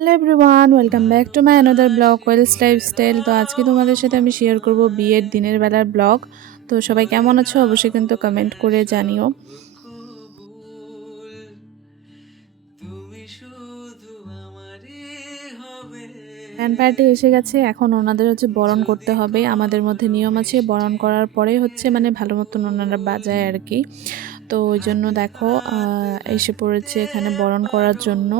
Hello everyone, welcome back to my another blog Wells lifestyle. তো আজকে তোমাদের সাথে আমি শেয়ার করব বিয়ের দিনের বেলার ব্লগ। তো সবাই কেমন আছো অবশ্যই কিন্তু কমেন্ট করে জানিও। ব্যান্ড পার্টি এসে গেছে, এখন ওনাদের হচ্ছে বরণ করতে হবে। আমাদের মধ্যে নিয়ম আছে বরণ করার পরে হচ্ছে মানে ভালো মতন ওনারা বাজায় আর কি। তো ওই জন্য দেখো এসে পড়েছে এখানে বরণ করার জন্য।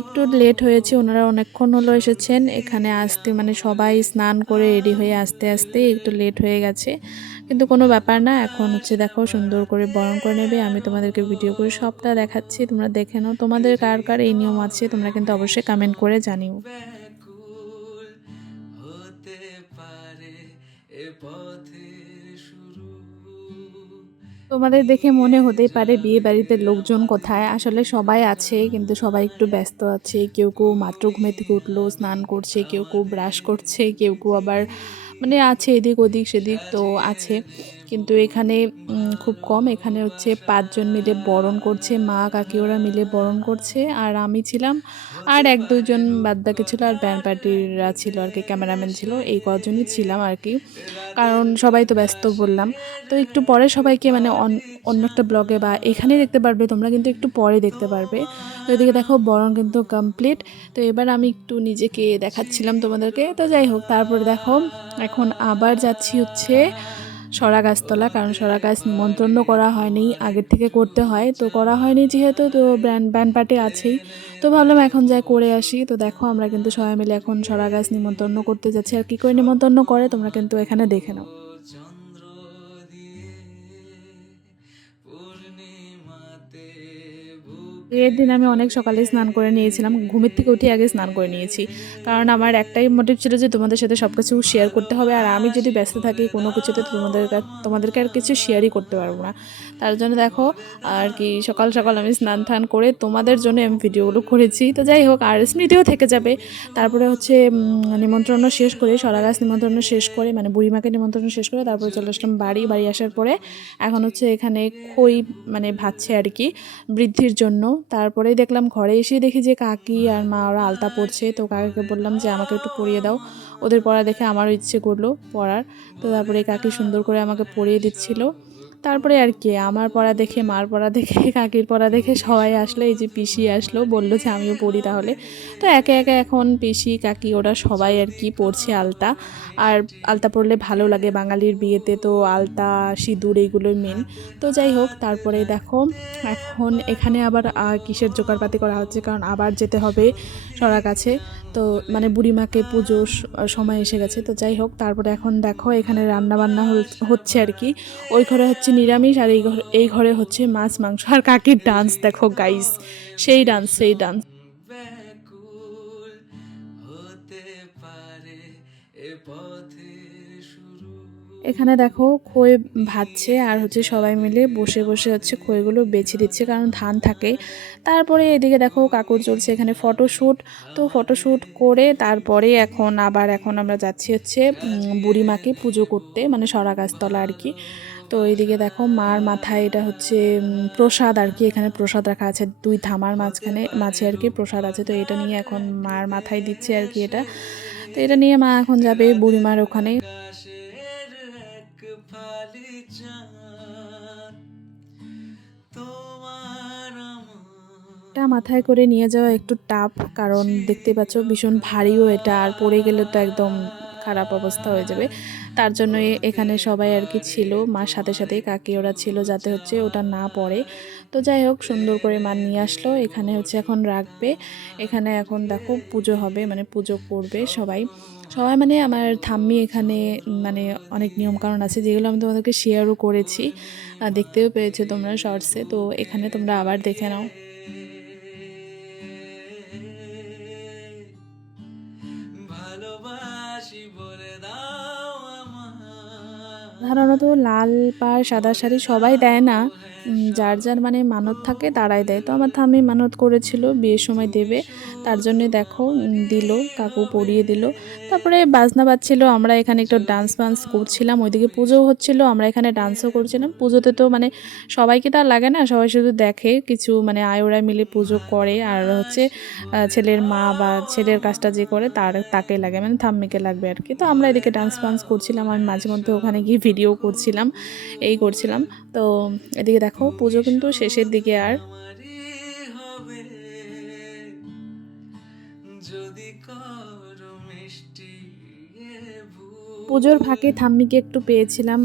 একটু লেট হয়েছে, ওনারা অনেকক্ষণ হলো এসেছেন এখানে আসতে, মানে সবাই স্নান করে রেডি হয়ে আসতে আসতে একটু লেট হয়ে গেছে, কিন্তু কোনো ব্যাপার না। এখন হচ্ছে দেখো সুন্দর করে বরণ করে নেবে। আমি তোমাদেরকে ভিডিও করে সবটা দেখাচ্ছি, তোমরা দেখে নাও। তোমাদের কার কার এই নিয়ম আছে তোমরা কিন্তু অবশ্যই কমেন্ট করে জানিও। হতে পারে এ পথের শুরু। তোমাদের দেখে মনে হতেই পারে বিয়ে বাড়িতে লোকজন কোথায়, আসলে সবাই আছে কিন্তু সবাই একটু ব্যস্ত আছে। কেউ কেউ মাত্র ঘুমে থেকে উঠলো, স্নান করছে, কেউ কেউ ব্রাশ করছে, কেউ কেউ আবার মানে আছে এদিক ওদিক সেদিক তো আছে। কিন্তু এখানে খুব কম, এখানে হচ্ছে ৫ জন মিলে বরণ করছে, মা কাকি ওরা মিলে বরণ করছে, আর আমি ছিলাম, আর ১-২ জন বাদবাকি ছিল, আর ব্যান্ড পার্টিরা ছিল আর কি, ক্যামেরাম্যান ছিল, এই কজনই ছিলাম আর কি। কারণ সবাই তো ব্যস্ত বললাম। তো একটু পরে সবাইকে মানে অন্য একটা ব্লগে বা এখানেই দেখতে পারবে তোমরা, কিন্তু একটু পরে দেখতে পারবে। তো এদিকে দেখো বরণ কিন্তু কমপ্লিট। তো এবার আমি একটু নিজেকে দেখাচ্ছিলাম তোমাদেরকে। তো যাই হোক, তারপরে দেখো এখন আবার যাচ্ছি হচ্ছে সরা গাছতলা, কারণ সরা গাছ নিমন্ত্রণ করা হয়নি, আগের থেকে করতে হয়, তো করা হয়নি যেহেতু, তো ব্যান্ড পার্টি আছেই। তো ভাবলাম এখন যাই করে আসি। তো দেখো আমরা কিন্তু সবাই মিলে এখন সরা গাছ নিমন্ত্রণ করতে যাচ্ছি। আর কী করে নিমন্ত্রণ করে তোমরা কিন্তু এখানে দেখে নাও। বিয়ের দিন আমি অনেক সকালে স্নান করে নিয়েছিলাম, ঘুমের থেকে উঠে আগে স্নান করে নিয়েছি। কারণ আমার একটাই মোটিভ ছিল যে তোমাদের সাথে সব কিছু শেয়ার করতে হবে, আর আমি যদি ব্যস্ত থাকি কোনো কিছুতে তো তোমাদেরকে আর কিছু শেয়ারই করতে পারবো না। তার জন্য দেখো আর কি সকাল সকাল আমি স্নান টান করে তোমাদের জন্য আমি ভিডিওগুলো করেছি। তো যাই হোক, আর স্মৃতিও থেকে যাবে। তারপরে হচ্ছে নিমন্ত্রণ শেষ করে, সরা গাছ নিমন্ত্রণ শেষ করে, মানে বুড়িমাকে নিমন্ত্রণ শেষ করে তারপরে চলে আসলাম বাড়ি। বাড়ি আসার পরে এখন হচ্ছে এখানে খই মানে ভাজছে আর কি বৃদ্ধির জন্য। তারপরেই দেখলাম ঘরে এসেই দেখি যে কাকি আর মা ওরা আলতা পড়ছে। তো কাকিকে বললাম যে আমাকে একটু পরিয়ে দাও। ওদের পড়া দেখে আমারও ইচ্ছে করলো পড়ার। তো তারপরে কাকি সুন্দর করে আমাকে পরিয়ে দিচ্ছিল। তারপরে আর কি আমার পড়া দেখে, মার পড়া দেখে, কাকির পড়া দেখে সবাই আসলো। এই যে পিসি আসলো, বললো যে আমিও পড়ি তাহলে। তো একে একে এখন পিসি কাকি ওরা সবাই আর কি পড়ছে আলতা। আর আলতা পরলে ভালো লাগে, বাঙালির বিয়েতে তো আলতা সিঁদুর এইগুলোই মেন। তো যাই হোক, তারপরে দেখো এখন এখানে আবার কিসের জোগাড়পাতি করা হচ্ছে, কারণ আবার যেতে হবে সরা কাছে। তো মানে বুড়িমাকে পুজোর সময় এসে গেছে। তো যাই হোক, তারপরে এখন দেখো এখানে রান্না বান্না হচ্ছে আর কি। ওই ঘরে হচ্ছে নিরামিষ, আর এই ঘরে হচ্ছে মাছ মাংস। আর কাকির ডান্স দেখো গাইস, সেই ডান্স সেই ডান্স। এখানে দেখো খই ভাজছে, আর হচ্ছে সবাই মিলে বসে বসে হচ্ছে খইগুলো বেছে দিচ্ছে, কারণ ধান থাকে। তারপরে এদিকে দেখো কাকুর চলছে এখানে ফটোশ্যুট। তো ফটোশ্যুট করে তারপরে এখন আমরা যাচ্ছি হচ্ছে বুড়িমাকে পুজো করতে, মানে সরা গাছতলা আর কি। তো এইদিকে দেখো মার মাথায় এটা হচ্ছে প্রসাদ আর কি, এখানে প্রসাদ রাখা আছে, 2 ধামার মাঝখানে মাঝে আর কি প্রসাদ আছে। তো এটা নিয়ে এখন মার মাথায় দিচ্ছে আর কি এটা। তো এটা নিয়ে মা এখন যাবে বুড়িমার ওখানে। এটা মাথায় করে নিয়ে যাওয়া একটু টাফ, কারণ দেখতে পাচ্ছ ভীষণ ভারীও এটা, আর পড়ে গেলে তো একদম খারাপ অবস্থা হয়ে যাবে। তার জন্য এখানে সবাই আর কি ছিল, মার সাথে সাথে কাকি ওরা ছিল, যাতে হচ্ছে ওটা না পড়ে। তো যাই হোক, সুন্দর করে মা নিয়ে আসলো, এখানে হচ্ছে এখন রাখবে। এখানে এখন দেখো পুজো হবে, মানে পুজো করবে সবাই। সবাই মানে আমার ঠাম্মি এখানে মানে অনেক নিয়মকানুন আছে, যেগুলো আমি তোমাদেরকে শেয়ারও করেছি, দেখতেও পেয়েছো তোমরা শর্টসে। তো এখানে তোমরা আবার দেখে নাও। সাধারণত লাল পাড় সাদা শাড়ি সবাই দেয় না, যার যার মানে মানত থাকে তারাই দেয়। তো আমার ঠাম্মি মানত করেছিল বিয়ের সময় দেবে, তার জন্যে দেখো দিল, কাকু পরিয়ে দিল। তারপরে বাজনা বাজছিল, আমরা এখানে একটু ডান্স বান্স করছিলাম, ওইদিকে পুজোও হচ্ছিল, আমরা এখানে ডান্সও করছিলাম। পুজোতে তো মানে সবাইকে তো আর লাগে না, সবাই শুধু দেখে, কিছু মানে আয়োরা মিলে পুজো করে। আর হচ্ছে ছেলের মা বা ছেলের কাজটা যে করে তাকে লাগে, মানে ঠাম্মিকে লাগবে আর কি। তো আমরা এদিকে ডান্স বান্স করছিলাম, আমি মাঝে মধ্যে ওখানে গিয়ে ভিডিও করছিলাম, এই করছিলাম। তো এদিকে দেখো পুজো কিন্তু শেষের দিকে। আর যদি করো মিষ্টি পুজোর ফাঁকে ঠাম্মিকে একটু পেয়েছিলাম,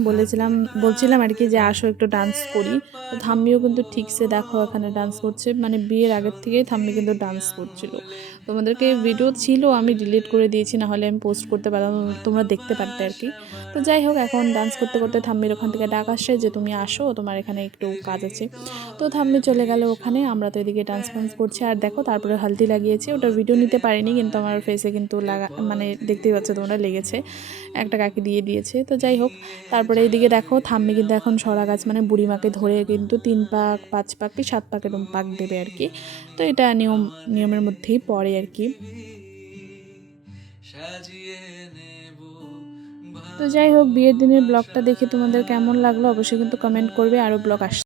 বলছিলাম আর কি যে আসো একটু ডান্স করি। তো ঠাম্মিও কিন্তু ঠিকসে দেখো এখানে ডান্স করছে, মানে বিয়ের আগের থেকেই ঠাম্মি কিন্তু ডান্স করছিল। তোমাদেরকে ভিডিও ছিল, আমি ডিলিট করে দিয়েছি, না হলে আমি পোস্ট করতে পারতাম, তোমরা দেখতে পারতে আর কি। তো যাই হোক, এখন ডান্স করতে করতে ঠাম্মির ওখান থেকে ডাক আসছে যে তুমি আসো, তোমার এখানে একটু কাজ আছে। তো ঠাম্মি চলে গেল ওখানে, আমরা তো এদিকে ডান্স ফান্স করছি। আর দেখো তারপরে হালদি লাগিয়েছি, ওটা ভিডিও নিতে পারিনি, কিন্তু আমার ফেসে কিন্তু মানে দেখতেই পাচ্ছ তোমরা লেগেছে, একটা কাকি দিয়ে দিয়েছে। তো যাই হোক, তারপরে এইদিকে দেখো ঠাম্মি কিন্তু এখন সরা গাছ মানে বুড়িমাকে ধরে কিন্তু 3 পাক 5 পাক কি 7 পাক এরকম পাক দেবে আর কি। তো এটা নিয়মের মধ্যেই পড়ে আর কি। তো যাই হোক, বিয়ের দিনের ব্লগটা দেখে তোমাদের কেমন লাগলো অবশ্যই কিন্তু কমেন্ট করবে, আরও ব্লগ